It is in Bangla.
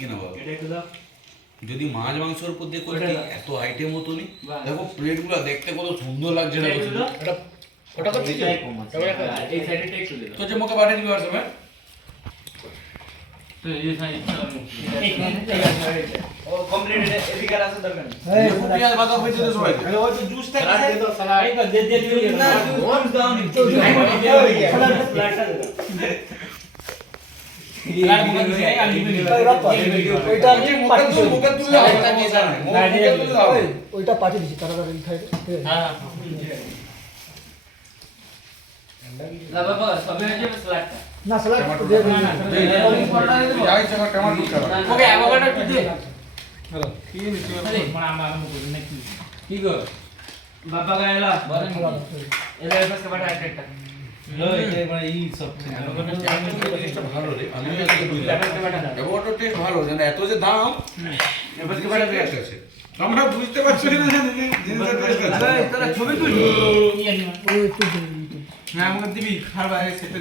কিনা বাবা? এটা একটু দাও। যদি মাছ মাংসের উপর দিয়ে করে ওটা দিই, দাও। এত আইটেম হতো নি। বাহ। দেখো প্লেটগুলো দেখতে কত সুন্দর লাগছে না? এটা একটু দাও। ওটা তো ঠিক এটাই কম আছে। আর এই সাইডেটা একটু দে দাও। তো যে মুখে পাঠিয়ে দিবি হোয়াটসঅ্যাপে। তো এই সাইড ও কমপ্লিট এদিকে আর আসার দরকার নেই। লেবু পেঁয়াজ বাঁধা হয়েছে তো সবাই। ওই তো জুস থাকে সালাড দে দাও, সালাড। এই তো দে না জুস দাও নি তো সালাডটা দে দাও। ওইটা আমি পাঠিয়ে দিছি। মুখে তুললে হবে না, মজা নাই। মুখে তুললে হবে। ওইটা পাঠিয়ে দিছি তাড়াতাড়ি খাই। হ্যাঁ। না বাবা, সবে হয়ে যাবে সালাডটা। না স্যালাড দিয়ে দিন। যাই চাকা টমেটো খাবা। ওকে অ্যাভোকাডো একটু দে। হ্যালো। আরে মানে আমরা আরম্ভ করি নাকি? কি গো? বাবা গায়লা বলেন কি? এলা এসে বাটা একটা। টেস্টটা ভালো রে। আমি আজকে বুঝলাম। একটা বাটা দাও। ব্যবহারটা টেস্ট ভালো, যেন এত যে দাম, এবার কি বাটা টেস্ট আছে। আমরা বুঝতে পারছি না যে জিনিসের টেস্ট আছে। তোরা ছবি তুলি কি জানি না। ওই একটু দিন। হ্যাঁ আমাকে দিবি খাবার সেটা